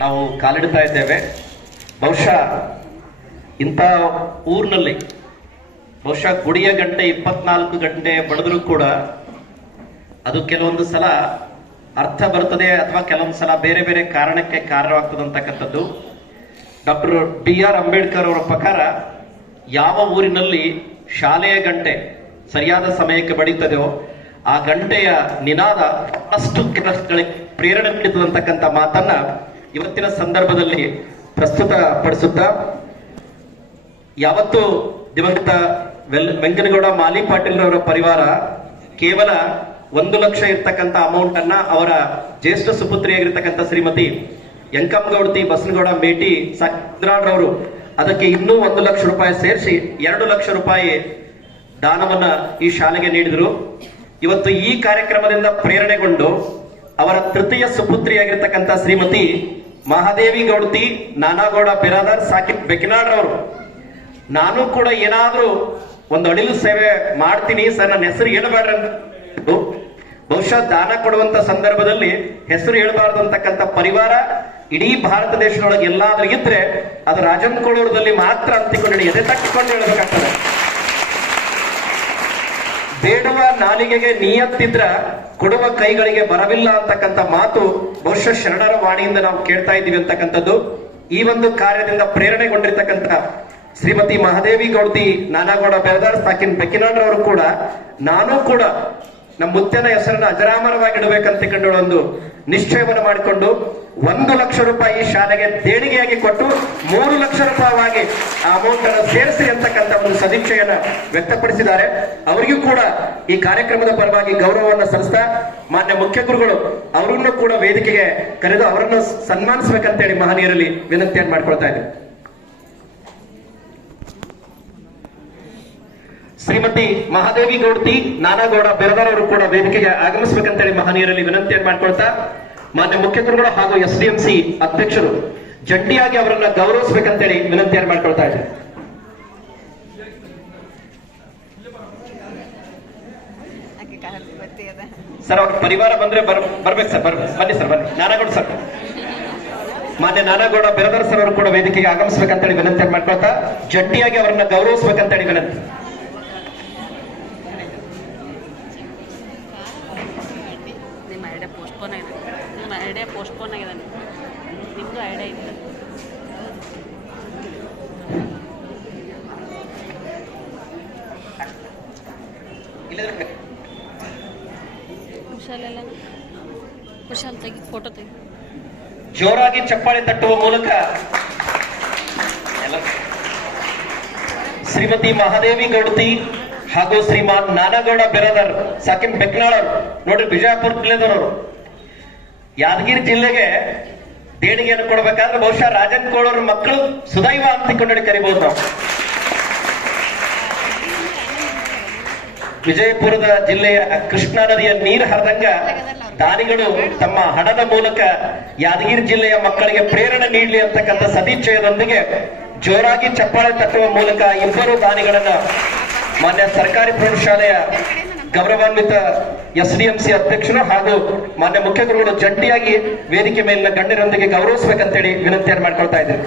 ನಾವು ಕಾಲಿಡ್ತಾ ಇದ್ದೇವೆ. ಬಹುಶಃ ಇಂಥ ಊರಿನಲ್ಲಿ ಬಹುಶಃ ಗುಡಿಯ ಗಂಟೆ 24 ಗಂಟೆ ಬಡಿದ್ರೂ ಕೂಡ ಅದು ಕೆಲವೊಂದು ಸಲ ಅರ್ಥ ಬರ್ತದೆ ಅಥವಾ ಕೆಲವೊಂದು ಸಲ ಬೇರೆ ಬೇರೆ ಕಾರಣಕ್ಕೆ ಕಾರಣವಾಗ್ತದೆ ಅಂತಕ್ಕಂಥದ್ದು. ಡಾಕ್ಟರ್ BR ಅಂಬೇಡ್ಕರ್ ಅವರ ಪ್ರಕಾರ ಯಾವ ಊರಿನಲ್ಲಿ ಶಾಲೆಯ ಗಂಟೆ ಸರಿಯಾದ ಸಮಯಕ್ಕೆ ಬಡಿತದೆಯೋ ಆ ಗಂಟೆಯ ನಿನಾದ ಅಷ್ಟು ಕೆಲಸಗಳಿಗೆ ಪ್ರೇರಣೆ ನೀಡುತ್ತದಂತಕ್ಕಂಥ ಮಾತನ್ನ ಇವತ್ತಿನ ಸಂದರ್ಭದಲ್ಲಿ ಪ್ರಸ್ತುತ ಪಡಿಸುತ್ತಾ, ಯಾವತ್ತು ದಿವಂಗತ ವೆಂಕನಗೌಡ ಮಾಲಿ ಪಾಟೀಲ್ ಅವರ ಪರಿವಾರ ಕೇವಲ 1 ಲಕ್ಷ ಇರ್ತಕ್ಕಂಥ ಅಮೌಂಟ್ ಅನ್ನ ಅವರ ಜ್ಯೇಷ್ಠ ಸುಪುತ್ರಿಯಾಗಿರ್ತಕ್ಕಂಥ ಶ್ರೀಮತಿ ಯಂಕಮ್ಮಗೌಡತಿ ಬಸನಗೌಡ ಮೇಟಿ ಸಾಕಿದ್ರಾಡ್ರವರು ಅದಕ್ಕೆ ಇನ್ನೂ 1 ಲಕ್ಷ ರೂಪಾಯಿ ಸೇರಿಸಿ 2 ಲಕ್ಷ ರೂಪಾಯಿ ದಾನವನ್ನ ಈ ಶಾಲೆಗೆ ನೀಡಿದರು. ಇವತ್ತು ಈ ಕಾರ್ಯಕ್ರಮದಿಂದ ಪ್ರೇರಣೆಗೊಂಡು ಅವರ ತೃತೀಯ ಸುಪುತ್ರಿಯಾಗಿರ್ತಕ್ಕಂಥ ಶ್ರೀಮತಿ ಮಹಾದೇವಿ ಗೌಡತಿ ನಾನಾಗೌಡ ಬಿರಾದರ್ ಸಾಕಿಬ್ ಬೆಕಿನಾಡ್ರವರು, ನಾನು ಕೂಡ ಏನಾದ್ರೂ ಒಂದು ಅಳಿಲು ಸೇವೆ ಮಾಡ್ತೀನಿ ಸರ್, ನನ್ನ ಹೆಸರು ಹೇಳಬೇಡ್ರಿ ಅಂತ ಬಹುಶಃ ದಾನ ಕೊಡುವಂತ ಸಂದರ್ಭದಲ್ಲಿ ಹೆಸರು ಹೇಳಬಾರ್ದು ಅಂತಕ್ಕಂಥ ಪರಿವಾರ ಇಡೀ ಭಾರತ ದೇಶದೊಳಗೆ ಎಲ್ಲಾದ್ರೂ ಇದ್ರೆ ಅದು ರಾಜನ್ ಕೋಳೂರದಲ್ಲಿ ಮಾತ್ರ ಅಂತಿಕೊಂಡು ಎದೆ ತಕ್ಕಿಕೊಂಡು ಹೇಳಬೇಕಾಗ್ತದೆ. ಬೇಡುವ ನಾಲಿಗೆಗೆ ನಿಯತ್ತಿದ್ರ ಕೊಡುವ ಕೈಗಳಿಗೆ ಬರವಿಲ್ಲ ಅಂತಕ್ಕಂಥ ಮಾತು ಬಹುಶಃ ಶರಣರ ವಾಣಿಯಿಂದ ನಾವು ಕೇಳ್ತಾ ಇದ್ದೀವಿ ಅಂತಕ್ಕಂಥದ್ದು. ಈ ಒಂದು ಕಾರ್ಯದಿಂದ ಪ್ರೇರಣೆಗೊಂಡಿರ್ತಕ್ಕಂಥ ಶ್ರೀಮತಿ ಮಹಾದೇವಿ ಗೌಡತಿ ನಾನಾಗೌಡ ಬೆರದಾರ್ ಸಾಕಿನ್ ಬೆಕ್ಕಿನಾಡ್ರವರು ಕೂಡ ನಾನು ಕೂಡ ನಮ್ಮ ಮುತ್ಯನ ಹೆಸರನ್ನು ಅಜರಾಮರವಾಗಿ ಇಡಬೇಕಂತ ಒಂದು ನಿಶ್ಚಯವನ್ನು ಮಾಡಿಕೊಂಡು 1 ಲಕ್ಷ ರೂಪಾಯಿ ಈ ಶಾಲೆಗೆ ದೇಣಿಗೆಯಾಗಿ ಕೊಟ್ಟು 3 ಲಕ್ಷ ರೂಪಾಯಿಯಾಗಿ ಆ ಅಮೌಂಟ್ ಅನ್ನು ಸೇರಿಸಿ ಅಂತಕ್ಕಂಥ ಒಂದು ಸದಿಚ್ಛೆಯನ್ನು ವ್ಯಕ್ತಪಡಿಸಿದ್ದಾರೆ. ಅವರಿಗೂ ಕೂಡ ಈ ಕಾರ್ಯಕ್ರಮದ ಪರವಾಗಿ ಗೌರವವನ್ನು ಸಲ್ಲಿಸ್ತಾ ಮಾನ್ಯ ಮುಖ್ಯ ಗುರುಗಳು ಅವರನ್ನು ಕೂಡ ವೇದಿಕೆಗೆ ಕರೆದು ಅವರನ್ನು ಸನ್ಮಾನಿಸಬೇಕಂತೇಳಿ ಮಹನೀಯರಲ್ಲಿ ವಿನಂತಿಯನ್ನು ಮಾಡ್ಕೊಳ್ತಾ ಇದ್ದೀವಿ. ಶ್ರೀಮತಿ ಮಹಾದೇವಿ ಗೌಡತಿ ನಾನಾಗೌಡ ಬೆರದಾರ್ ಅವರು ಕೂಡ ವೇದಿಕೆಗೆ ಆಗಮಿಸಬೇಕಂತೇಳಿ ಮಹನೀಯರಲ್ಲಿ ವಿನಂತಿಯನ್ನು ಮಾಡ್ಕೊಳ್ತಾ ಮಾನ್ಯ ಮುಖ್ಯ ಗುರುಗಳು ಹಾಗೂ SDMC ಅಧ್ಯಕ್ಷರು ಜಂಟಿಯಾಗಿ ಅವರನ್ನ ಗೌರವಿಸಬೇಕಂತೇಳಿ ವಿನಂತಿಯನ್ನು ಮಾಡ್ಕೊಳ್ತಾ ಇದ್ದಾರೆ. ಸರ್ ಅವ್ರ ಪರಿವಾರ ಬಂದ್ರೆ ಬರ್ಬೇಕು ಸರ್, ಬನ್ನಿ ಸರ್, ಬನ್ನಿ. ನಾನಾಗೌಡ ಸರ್, ಮಾನ್ಯ ನಾನಾಗೌಡ ಬೆರದಾರ್ ಸರ್ ಅವರು ಕೂಡ ವೇದಿಕೆಗೆ ಆಗಮಿಸಬೇಕಂತೇಳಿ ವಿನಂತಿಯನ್ನು ಮಾಡ್ಕೊಳ್ತಾ ಜಂಟಿಯಾಗಿ ಅವರನ್ನ ಗೌರವಿಸಬೇಕಂತೇಳಿ ವಿನಂತಿ. ಪೋಸ್ಟ್ಪೋನ್ ಆಗಿದೆ, ನಿಮ್ದು ಐಡಿಯಾ ಇತ್ತು. ಕುಶಾಲ್ ತೆಗಿ, ಫೋಟೋ ತೆಗಿ. ಜೋರಾಗಿ ಚಪ್ಪಾಳೆ ತಟ್ಟುವ ಮೂಲಕ ಶ್ರೀಮತಿ ಮಹಾದೇವಿ ಗೌಡತಿ ಹಾಗೂ ಶ್ರೀಮಾನ್ ನಾನಾಗೌಡ ಬೆರದಾರ್ ಸಾಕಿನ್ ಬೆಕ್ನಾಳ್ ನೋಡ್ರಿ, ಬಿಜಾಪುರ ಜಿಲ್ಲೆದವರು ಯಾದಗಿರಿ ಜಿಲ್ಲೆಗೆ ದೇಣಿಗೆಯನ್ನು ಕೊಡಬೇಕಾದ್ರೆ ಬಹುಶಃ ರಾಜನ್ ಕೋಳೂರ್ ಮಕ್ಕಳು ಸುದೈವ ಅಂತಿಕೊಂಡು ಕರಿಬಹುದು ನಾವು. ವಿಜಯಪುರದ ಜಿಲ್ಲೆಯ ಕೃಷ್ಣಾ ನದಿಯ ನೀರು ಹರಿದಂಗ ದಾನಿಗಳು ತಮ್ಮ ಹಣದ ಮೂಲಕ ಯಾದಗಿರಿ ಜಿಲ್ಲೆಯ ಮಕ್ಕಳಿಗೆ ಪ್ರೇರಣೆ ನೀಡಲಿ ಅಂತಕ್ಕಂಥ ಸದಿಚ್ಛಯದೊಂದಿಗೆ ಜೋರಾಗಿ ಚಪ್ಪಾಳೆ ತಟ್ಟುವ ಮೂಲಕ ಇಬ್ಬರು ದಾನಿಗಳನ್ನ ಮಾನ್ಯ ಸರ್ಕಾರಿ ಪ್ರೌಢಶಾಲೆಯ ಗೌರವಾನ್ವಿತ SDMC ಅಧ್ಯಕ್ಷರು ಹಾಗೂ ಮಾನ್ಯ ಮುಖ್ಯ ಗುರುಗಳು ಜಂಟಿಯಾಗಿ ವೇದಿಕೆ ಮೇಲಿನ ಗಣ್ಯರೊಂದಿಗೆ ಗೌರವಿಸಬೇಕಂತೇಳಿ ವಿನಂತಿಯನ್ನು ಮಾಡ್ಕೊಳ್ತಾ ಇದ್ದೇವೆ.